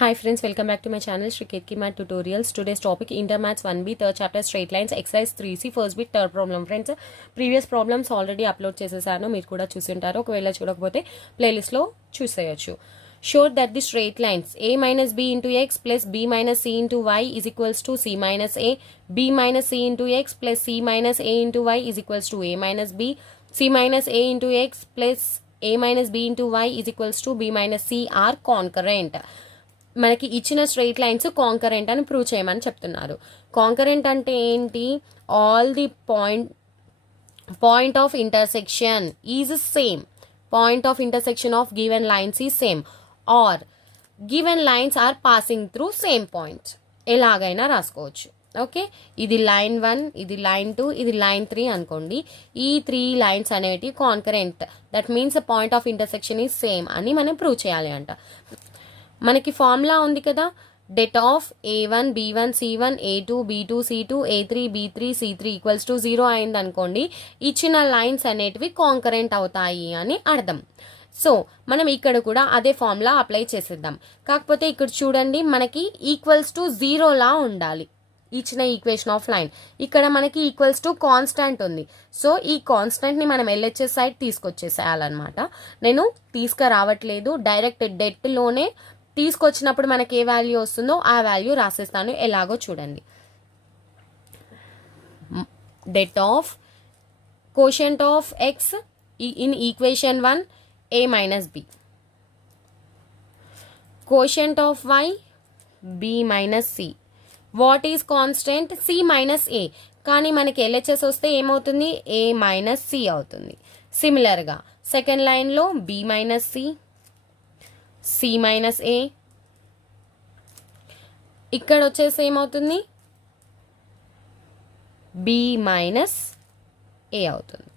Hi friends, welcome back to my channel Shri Ketki Math Tutorials. Today's topic Inter Maths 1B third chapter straight lines exercise 3C first bit third problem. Friends, previous problems already upload చేసేసాను, మీరు కూడా చూసి ఉంటారు. ఒకవేళ చూడకపోతే playlist లో చూసేయొచ్చు. Show that the straight lines a minus b into x plus b minus c into y is equals to c minus a, b minus c into x plus c minus a into y is equals to a minus b, c minus a into x plus a minus b into y is equals to b minus c are concurrent. మనకి ఇచ్చిన straight lines concurrent అని prove చేయమని చెప్తున్నారు. Concurrent అంటే ఏంటి? All the point of intersection is same. Point of intersection of given lines is same or given lines are passing through same points. ఎలాగైనా రాసుకోవచ్చు. Okay, ఇది లైన్ 1, ఇది లైన్ 2, ఇది లైన్ 3 అనుకోండి. ఈ 3 లైన్స్ అనేవి concurrent. That means point of intersection is same అని మనం ప్రూవ్ చేయాలి అంట. మనకి ఫార్ములా ఉంది కదా, det of a1 b1 c1 a2 b2 c2 a3 b3 c3 equals to 0 అయింది అనుకోండి, ఇచ్చిన లైన్స్ అనేటివి కాంకరెంట్ అవుతాయి అని అర్థం. సో మనం ఇక్కడ కూడా అదే ఫార్ములా అప్లై చేసేద్దాం. కాకపోతే ఇక్కడ చూడండి, మనకి ఈక్వల్స్ టు 0 లా ఉండాలి ఇచ్చిన ఈక్వేషన్ ఆఫ్ లైన్. ఇక్కడ మనకి ఈక్వల్స్ టు కాన్స్టాంట్ ఉంది. సో ఈ కాన్స్టాంట్ని మనం LHS సైడ్ తీసుకొచ్చేసేయాలన్నమాట. నేను తీసుకురావట్లేదు, డైరెక్ట్ డెట్లోనే తీసుకొచ్చినప్పుడు మనకి ఏ వాల్యూ వస్తుందో ఆ వాల్యూ రాసేస్తాను. ఎలాగో చూడండి. Det of quotient of X in equation 1 a minus b, quotient of y b minus c. What is constant? c minus a. కానీ మనకి LHS వస్తే ఏమవుతుంది? a minus c అవుతుంది. సిమిలర్గా సెకండ్ లైన్లో b minus c, c minus a. ఇక్కడ వచ్చేసి ఏమవుతుంది? b minus a అవుతుంది.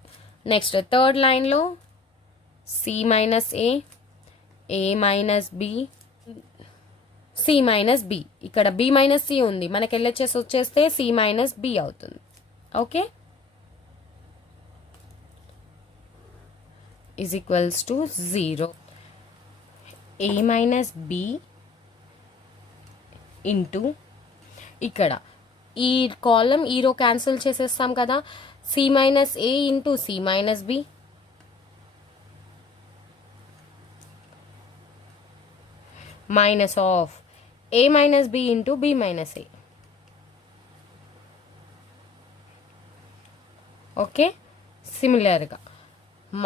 నెక్స్ట్ థర్డ్ లైన్లో c minus a, a minus b, c minus b. ఇక్కడ b minus c ఉంది, మనకి LHS వచ్చేస్తే c minus b అవుతుంది. Okay, is equals to 0. a minus b into ఇక్కడ ఈ కాలం ఈ రో క్యాన్సిల్ చేసేస్తాం కదా, c minus a into c minus b minus of a minus b into b minus a. Okay, సిమిలర్గా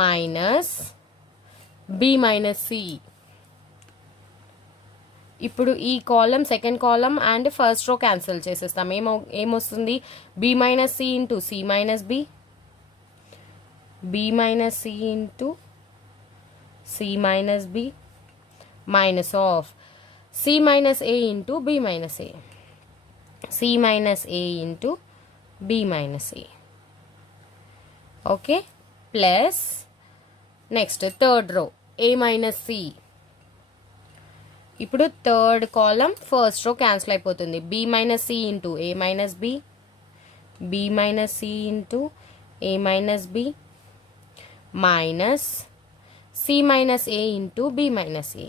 మైనస్ b minus c. ఇప్పుడు ఈ column second column and first row cancel చేసేస్తాం. ఏమొస్తుంది? b minus c into c minus b, b minus c into c minus b minus of c minus a into b minus a, c minus a into b minus a. Okay, plus next third row a minus c. ఇప్పుడు third కాలం first row cancel అయిపోతుంది. b minus c into a minus b, b minus c into a minus b minus c minus a into b minus a,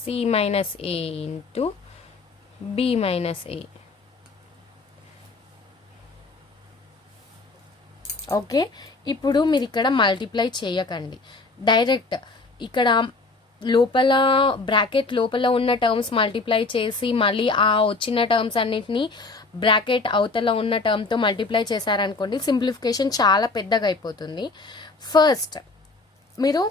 c minus a into b minus a. Okay, ఇప్పుడు మీరు ఇక్కడ multiply చేయకండి, direct ఇక్కడ లోపల bracket లోపల ఉన్న terms multiply చేసి మళ్ళీ ఆ వచ్చిన టర్మ్స్ అన్నిటినీ బ్రాకెట్ అవతల ఉన్న టర్మ్తో మల్టిప్లై చేశారనుకోండి, సింప్లిఫికేషన్ చాలా పెద్దగా అయిపోతుంది. ఫస్ట్ మీరు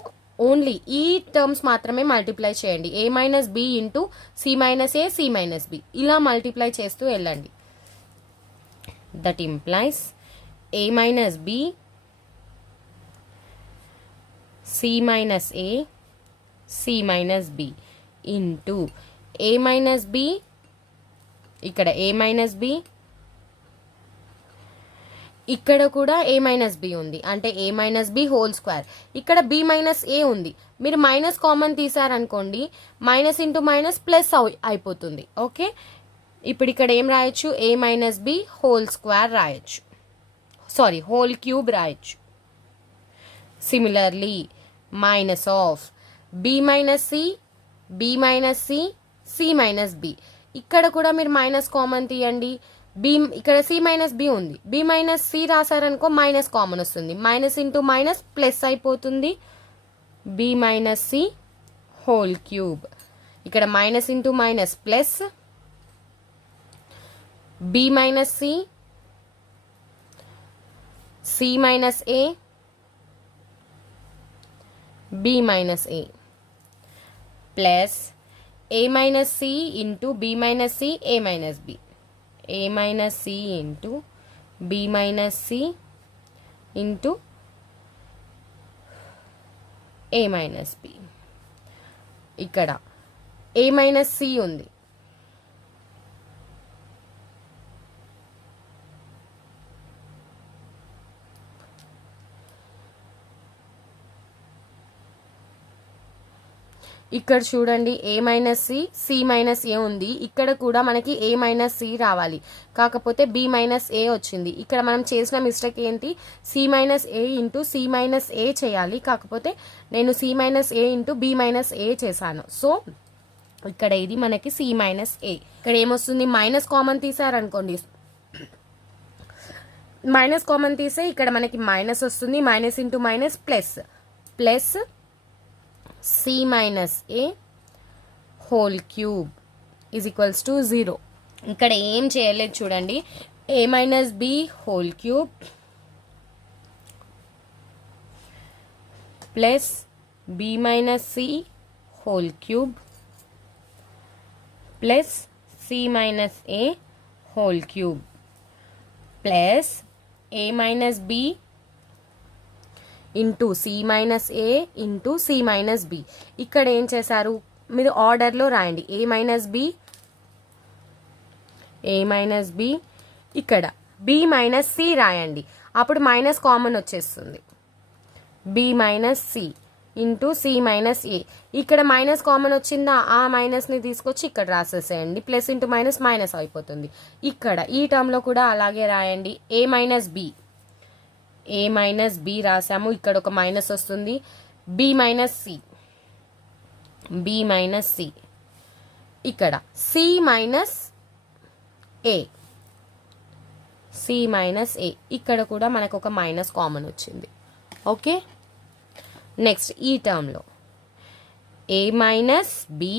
ఓన్లీ ఈ టర్మ్స్ మాత్రమే మల్టిప్లై చేయండి. a minus b into c minus a, c minus b ఇలా మల్టిప్లై చేస్తూ వెళ్ళండి. That implies a minus b, c minus a, c minus b into a minus b. ఇక్కడ a మైనస్ b, ఇక్కడ కూడా a minus b ఉంది, అంటే a minus b whole square. ఇక్కడ b minus a ఉంది, మీరు మైనస్ కామన్ తీసారనుకోండి, minus into minus plus అయిపోతుంది. ఓకే, ఇప్పుడు ఇక్కడ ఏం రాయొచ్చు? a minus b whole square రాయొచ్చు, సారీ హోల్ క్యూబ్ రాయొచ్చు. Similarly minus of b minus c, b minus c, c C minus B. ఇక్కడ కూడా మీరు మైనస్ కామన్ తీయండి. బి ఇక్కడ సి మైనస్ బి ఉంది, బి మైనస్ సి రాశారనుకో మైనస్ కామన్ వస్తుంది, మైనస్ ఇంటూ మైనస్ ప్లస్ అయిపోతుంది, B minus C whole cube. ఇక్కడ minus into minus plus, B minus C, C minus A, B minus A plus A minus C into B minus C, A minus B, A minus C into B minus C into A minus B. ఇక్కడ A minus C ఉంది, ఇక్కడ చూడండి A minus C, C minus A ఉంది, ఇక్కడ కూడా మనకి A minus C రావాలి, కాకపోతే బి మైనస్ ఏ వచ్చింది. ఇక్కడ మనం చేసిన మిస్టేక్ ఏంటి, C minus A into C minus ఏ చేయాలి, కాకపోతే నేను C minus A into B minus ఏ చేశాను. సో ఇక్కడ ఇది మనకి సి మైనస్ ఏ. ఇక్కడ ఏమొస్తుంది, మైనస్ కామన్ తీసారనుకోండి, మైనస్ కామన్ తీసే ఇక్కడ మనకి మైనస్ వస్తుంది, minus into minus plus, plus C minus A whole cube is equals to 0. ఇక్కడ ఏం చేయలేదు చూడండి, A minus B whole cube plus B minus C whole cube plus C minus A whole cube plus A minus B into C minus A into C minus B. ఇక్కడ ఏం చేశారు, మీరు ఆర్డర్లో రాయండి, A minus B, A minus B, ఇక్కడ B minus C రాయండి, అప్పుడు minus common వచ్చేస్తుంది, B minus C into C minus A. ఇక్కడ మైనస్ కామన్ వచ్చిందా, ఆ మైనస్ని తీసుకొచ్చి ఇక్కడ రాసేసేయండి, ప్లస్ ఇంటూ మైనస్ మైనస్ అయిపోతుంది. ఇక్కడ ఈ టర్మ్లో కూడా అలాగే రాయండి, A minus B, A minus B రాసాము, ఇక్కడ ఒక మైనస్ వస్తుంది, B minus C, B minus C, ఇక్కడ C minus A, C minus A, ఇక్కడ కూడా మనకు ఒక మైనస్ కామన్ వచ్చింది. ఓకే, నెక్స్ట్ ఈ టర్మ్లో A minus B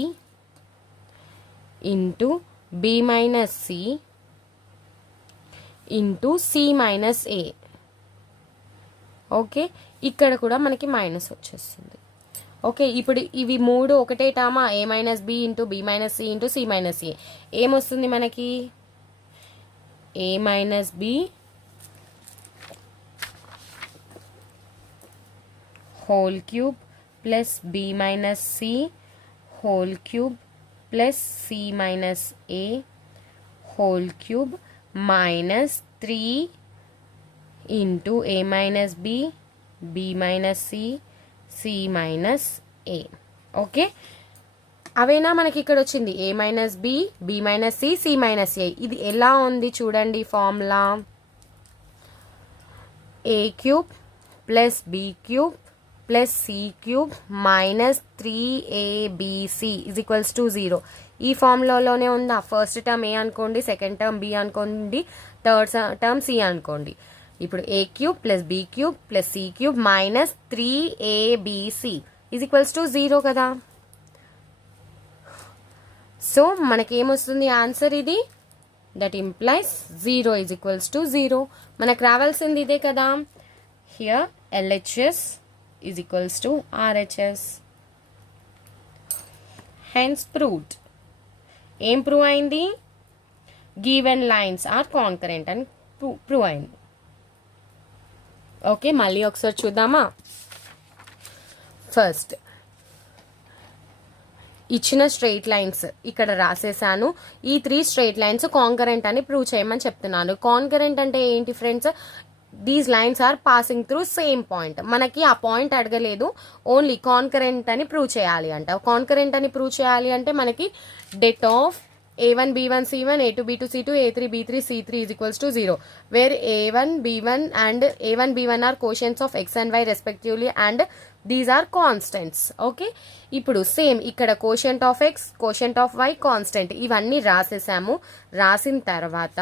into B minus C into C minus A. Okay, ఇక్కడ కూడా మనకి మైనస్ వచ్చేస్తుంది. ఓకే, ఇప్పుడు ఇవి మూడు ఒకటే టర్మా, A minus B into B minus C into C minus A. ఏమొస్తుంది మనకి, A minus B whole cube plus B minus C whole cube plus C minus A whole cube minus 3 into A minus B, B minus C, C minus A. Okay, అవేనా మనకి ఇక్కడ వచ్చింది, A minus B, B minus C, C minus A. ఇది ఎలా ఉంది చూడండి formula, A cube plus B cube plus C cube minus 3abc is equals to 0. ఈ ఫార్ములాలోనే ఉందా, ఫస్ట్ టర్మ్ ఏ అనుకోండి, సెకండ్ టర్మ్ బి అనుకోండి, థర్డ్ టర్మ్ సి అనుకోండి. ఇప్పుడు A cube plus B cube plus C cube minus 3abc is equals to 0 కదా. So మనకేమొస్తుంది answer ఇది, that implies 0 is equals to 0. మనకు రావాల్సింది ఇదే కదా. Here LHS is equals to RHS. Hence proved. ఏం ప్రూవ్ అయింది, గివెన్ లైన్స్ ఆర్ కాన్కరెంట్ అని ప్రూవ్ అయింది. ఓకే, మళ్ళీ ఒకసారి చూద్దామా. ఫస్ట్ ఇచ్చిన స్ట్రెయిట్ లైన్స్ ఇక్కడ రాసేసాను, ఈ 3 స్ట్రెయిట్ లైన్స్ కాన్కరెంట్ అని ప్రూవ్ చేయమని చెప్తున్నాను. కాన్కరెంట్ అంటే ఏంటి friends, these lines are passing through same point. మనకి ఆ పాయింట్ అడగలేదు, ఓన్లీ కాన్కరెంట్ అని ప్రూవ్ చేయాలి అంట. కాన్కరెంట్ అని ప్రూవ్ చేయాలి అంటే మనకి det of a1 b1 c1 a2 b2 c2 a3 b3 c3 is equals to 0, where a1 b1 and a1 b1 are quotients of x and y respectively and these are constants. Okay, ఇప్పుడు same ఇక్కడ quotient of x, quotient of y, constant ఇవన్నీ రాసేసాము. రాసిన తర్వాత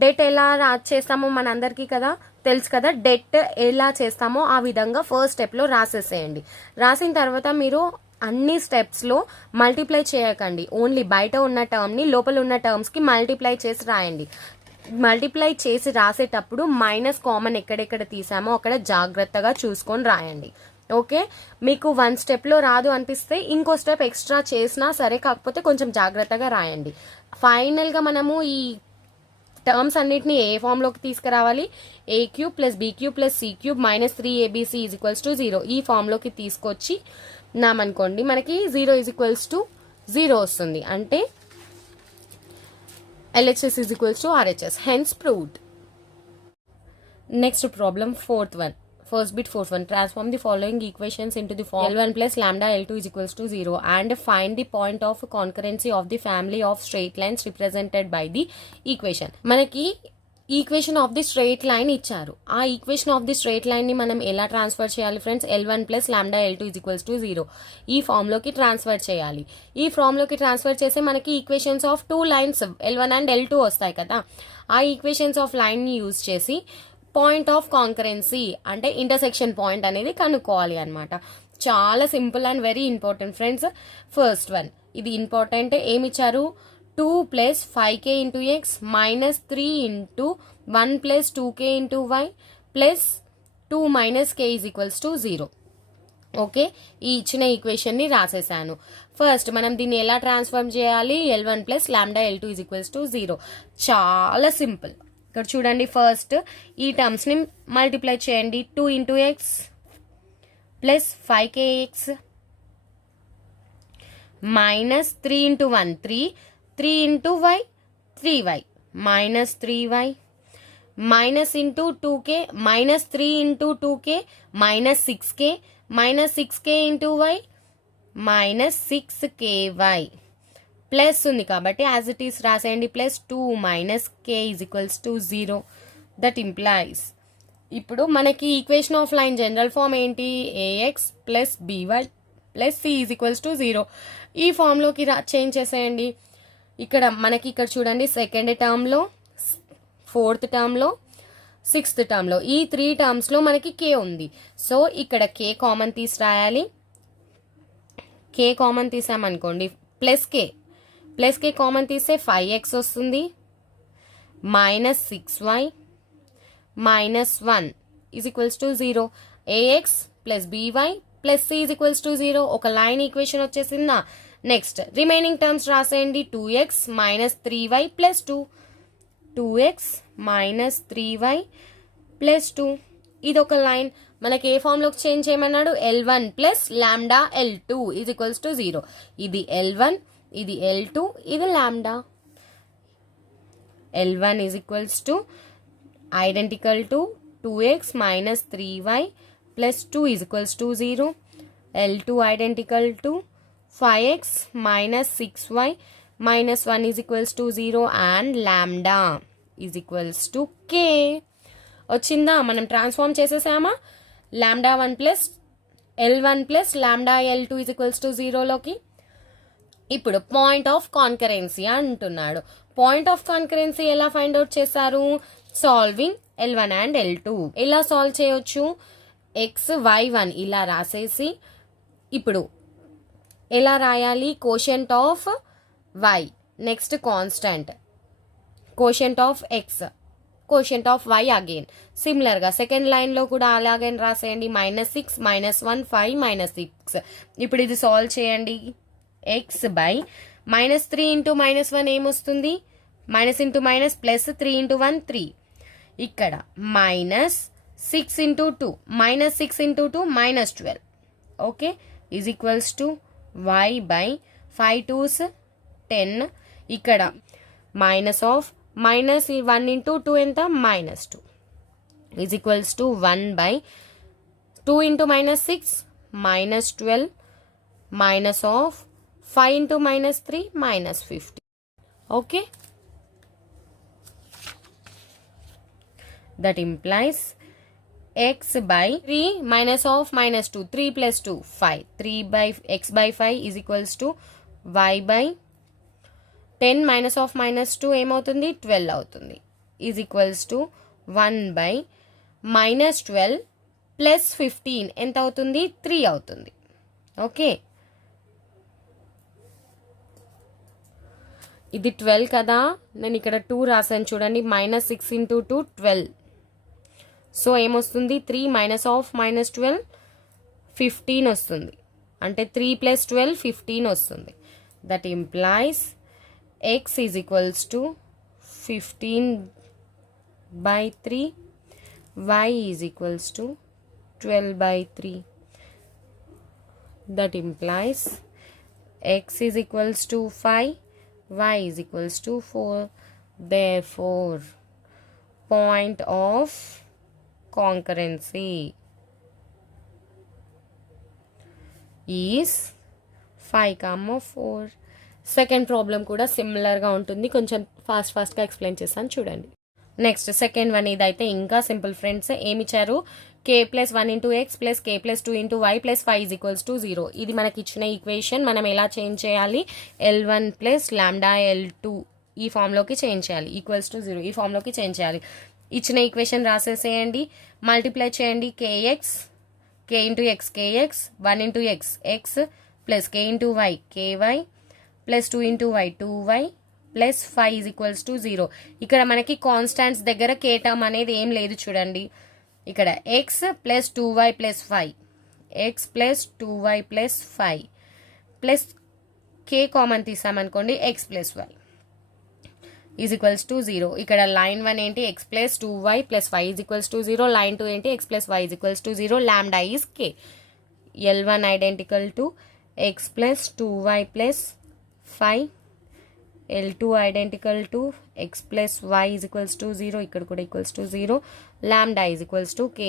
debt ఎలా చేస్తామో మనందరికీ కదా తెలుసు కదా. డెట్ ఎలా చేస్తామో ఆ విధంగా ఫస్ట్ స్టెప్లో రాసేసేయండి. రాసిన తర్వాత మీరు అన్ని స్టెప్స్లో మల్టిప్లై చేయకండి. ఓన్లీ బయట ఉన్న టర్మ్ని లోపల ఉన్న టర్మ్స్కి మల్టిప్లై చేసి రాయండి. మల్టిప్లై చేసి రాసేటప్పుడు మైనస్ కామన్ ఎక్కడెక్కడ తీసామో అక్కడ జాగ్రత్తగా చూసుకొని రాయండి. ఓకే, మీకు వన్ స్టెప్లో రాదు అనిపిస్తే ఇంకో స్టెప్ ఎక్స్ట్రా చేసినా సరే, కాకపోతే కొంచెం జాగ్రత్తగా రాయండి. ఫైనల్గా మనము ఈ టర్మ్స్ అన్నిటిని ఏ ఫామ్లోకి తీసుకురావాలి? A cube plus B cube plus C cube minus 3abc is equals to 0 ఈ ఫామ్లోకి తీసుకొచ్చి నామనుకోండి, మనకి 0 ఈజ్ ఈక్వల్స్ టు 0 వస్తుంది. అంటే LHS is equals to RHS, hence proved. Next problem fourth one. First bit fourth one. Transform the following equations into the form L1 plus lambda L2 is equals to 0 and find the point of concurrency of the family of straight lines represented by the equation. మనకి equation of the straight line ఇచ్చారు. ఆ equation of the straight line ని మనం ఎలా transfer చేయాలి friends? L1 plus lambda L2 is equals to 0 ఈ form లోకి transfer చేయాలి. ఈ ఫామ్ లోకి ట్రాన్స్ఫర్ చేస్తే మనకి equations of two lines L1 and L2 వస్తాయి కదా. ఆ ఈక్వేషన్స్ ఆఫ్ లైన్ ని యూజ్ చేసి పాయింట్ ఆఫ్ కాంకరెన్సీ అంటే ఇంటర్సెక్షన్ పాయింట్ అనేది కనుక్కోవాలి అనమాట. చాలా simple and very important friends. First one ఇది ఇంపార్టెంట్. ఏమిచ్చారు? 2 plus 5k into x minus 3 into 1 plus 2k into y plus 2 minus k is equals to 0. Okay, ఈ ఇచ్చిన ఈక్వేషన్ ని రాసేసాను. ఫస్ట్ మనం దీన్ని ఎలా ట్రాన్స్ఫార్మ్ చేయాలి? L1 plus lambda L2 is equals to 0. చాలా సింపుల్. ఇక్కడ చూడండి, ఫస్ట్ ఈ టర్మ్స్ ని మల్టిప్లై చేయండి. 2 into x plus 5kx minus 3 into 1 3 into y 3y minus 3y minus into 2k minus 3 into 2k minus 6k into y minus 6ky plus ఉంది కాబట్టి as it is రాసేయండి. Plus 2 minus k is equals to 0. That implies ఇప్పుడు మనకి equation of line general form ఏంటి? ax plus by plus c is equals to 0. ఈ ఫామ్లోకి change చేసేయండి. ఇక్కడ చూడండి, సెకండ్ టర్మ్లో, ఫోర్త్ టర్మ్లో, సిక్స్త్ టర్మ్లో ఈ 3 టర్మ్స్లో మనకి k ఉంది. సో ఇక్కడ k కామన్ తీసి రాయాలి. k కామన్ తీసామనుకోండి, ప్లస్ k కామన్ తీస్తే 5x వస్తుంది minus 6y minus 1 is equals to 0. ax plus by plus c is equals to 0. ఒక లైన్ ఈక్వేషన్ వచ్చేసిందా? నెక్స్ట్ రిమైనింగ్ టర్మ్స్ రాసేయండి. 2x minus 3y plus 2 2x minus 3y plus 2. ఇది ఒక line. మనకి ఏ ఫామ్లోకి change చేయమన్నాడు? L1 plus lambda L2 is equals to 0. ఇది L1, ఇది L2, ఇది lambda. L1 is equals to identical to 2x minus 3y plus 2 is equals to 0. L2 identical to 5x minus 6y minus 1 is equals to 0 and lambda is equals to k. వచ్చిందా? మనం transform చేసేసామా? Lambda 1 plus L1 plus lambda L2 is equals to 0లోకి. ఇప్పుడు point of concurrency అంటున్నాడు. Point of concurrency ఎలా find out చేశారు? Solving L1 and L2. ఎలా solve చేయొచ్చు? xy1 ఇలా రాసేసి, ఇప్పుడు ఎలా రాయాలి? Quotient of y, next constant, quotient of x, quotient of y again. సిమిలర్గా సెకండ్ లైన్లో కూడా అలాగే రాసేయండి. Minus 6 minus 1 5 minus 6. ఇప్పుడు ఇది సాల్వ్ చేయండి. x by minus 3 into minus 1 ఏమొస్తుంది? Minus into minus plus 3 into 1 3. ఇక్కడ minus 6 into 2 minus 6 into 2 minus 12. Okay, is equals to y by 5 2s 10. ఇక్కడ మైనస్ ఆఫ్ మైనస్ 1 ఇంటూ 2 ఎంత? Minus 2 is equals to 1 by 2 into minus 6 minus 12 minus of 5 into minus 3 minus 50. Okay. That implies x by 3 minus of minus 2, 3 plus 2 5, 3 by x by 5 is equals to y by 10 minus of minus 2 ఏమవుతుంది 12 అవుతుంది is equals to 1 by minus 12 plus 15 ఎంత అవుతుంది 3 అవుతుంది. Okay, ఇది 12 కదా, నేను ఇక్కడ 2 రాసాను చూడండి. Minus 6 into 2 12. సో ఏమొస్తుంది 3 మైనస్ ఆఫ్ మైనస్ 12 15 వస్తుంది. అంటే 3 ప్లస్ 12 15 వస్తుంది. That implies x is equals to 15 by 3, y is equals to 12 by 3. That implies x is equals to 5, y is equals to 4. Therefore, point of concurrency is 5, 4. Second problem కూడా సిమిలర్గా ఉంటుంది, కొంచెం ఫాస్ట్గా explain చేస్తాను చూడండి. Next second one, ఇదైతే ఇంకా simple friends. ఏమి ఇచ్చారు, k plus 1 into x plus k plus 2 into y plus 5 is equals to 0. ఇది మనకి ఇచ్చిన ఈక్వేషన్ మనం ఎలా చేంజ్ చేయాలి, L1 ప్లస్ లాంబ్డా L2 ఈ ఫామ్లోకి చేంజ్ చేయాలి. ఈక్వల్స్ టు 0 ఈ ఫామ్లోకి చేంజ్ చేయాలి. ఇచ్చిన ఈక్వేషన్ రాసేసేయండి, మల్టిప్లై చేయండి. K x k into x k x, 1 into x x plus k into y k y plus 2 into y 2y plus 5 is equals to 0. ఇక్కడ మనకి కాన్స్టాంట్స్ దగ్గర k టర్మ్ అనేది ఏం లేదు చూడండి. ఇక్కడ x plus 2y plus 5, x plus 2y plus 5 plus k common తీసామనుకోండి x plus y is equals to 0. ఇక్కడ లైన్ 1 ఏంటి, x plus 2y plus 5 is equals to 0. Line 2 ఏంటి, x plus y is equals to 0. Lambda is k. L1 identical to x plus 2y plus 5, L2 identical to x plus y is equals to 0. ఇక్కడ కూడా equals to 0. Lambda is equals to k.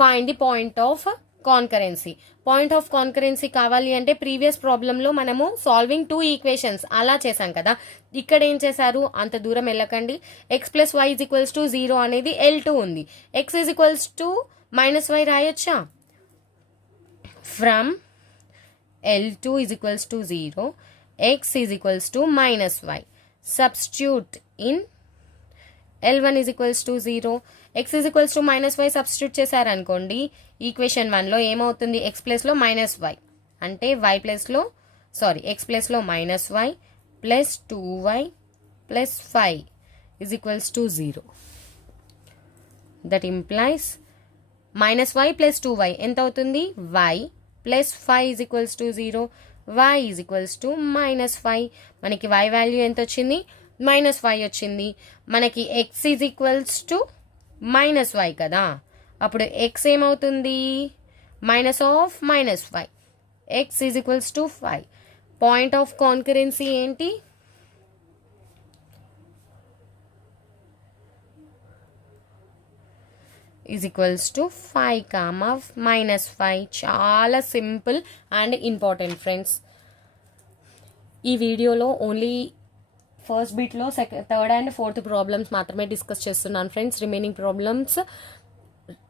Find the point of concurrency. Point of concurrency కావాలి అంటే previous ప్రాబ్లంలో మనము solving 2 equations అలా చేసాం కదా. ఇక్కడ ఏం చేశారు, అంత దూరం వెళ్ళకండి. x plus y is equals to 0 అనేది L2 ఉంది. x is equals to minus y రాయొచ్చా, from L2 is equals to 0, x is equals to minus y. Substitute in L1 is equals to 0, x is equals to minus y substitute చేశారనుకోండి. Equation 1లో ఏమవుతుంది, x ప్లస్లో minus y అంటే y ప్లస్లో x ప్లస్లో minus y plus 2y plus 5 is equals to 0. That implies minus y plus 2y ఎంత అవుతుంది, y plus 5 is equals to 0. y is equals to minus 5. మనకి y value ఎంత వచ్చింది, minus 5 వచ్చింది. మనకి x is equals to minus y కదా, అప్పుడు x ఏమవుతుంది, minus of minus 5, x is equals to 5. Point of concurrency ఏంటి, is equals to 5, minus 5. చాలా సింపుల్ అండ్ ఇంపార్టెంట్ ఫ్రెండ్స్. ఈ వీడియోలో ఓన్లీ ఫస్ట్ బిట్లో థర్డ్ అండ్ ఫోర్త్ ప్రాబ్లమ్స్ మాత్రమే discuss చేస్తున్నాను ఫ్రెండ్స్. రిమైనింగ్ ప్రాబ్లమ్స్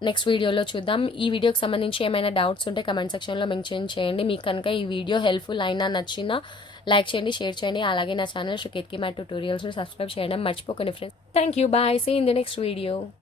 నెక్స్ట్ వీడియోలో చూద్దాం. ఈ వీడియోకి సంబంధించి ఏమైనా డౌట్స్ ఉంటే కమెంట్ సెక్షన్లో మెన్షన్ చేయండి. మీకు కనుక ఈ వీడియో హెల్ప్ఫుల్ అయినా నచ్చినా లైక్ చేయండి, షేర్ చేయండి. అలాగే నా ఛానల్ శ్రీకేత్ కి మ్యాట్ ట్యూటోరియల్స్ని సబ్స్క్రైబ్ చేయడం మర్చిపోకండి friends. Thank you, bye, see in the next video.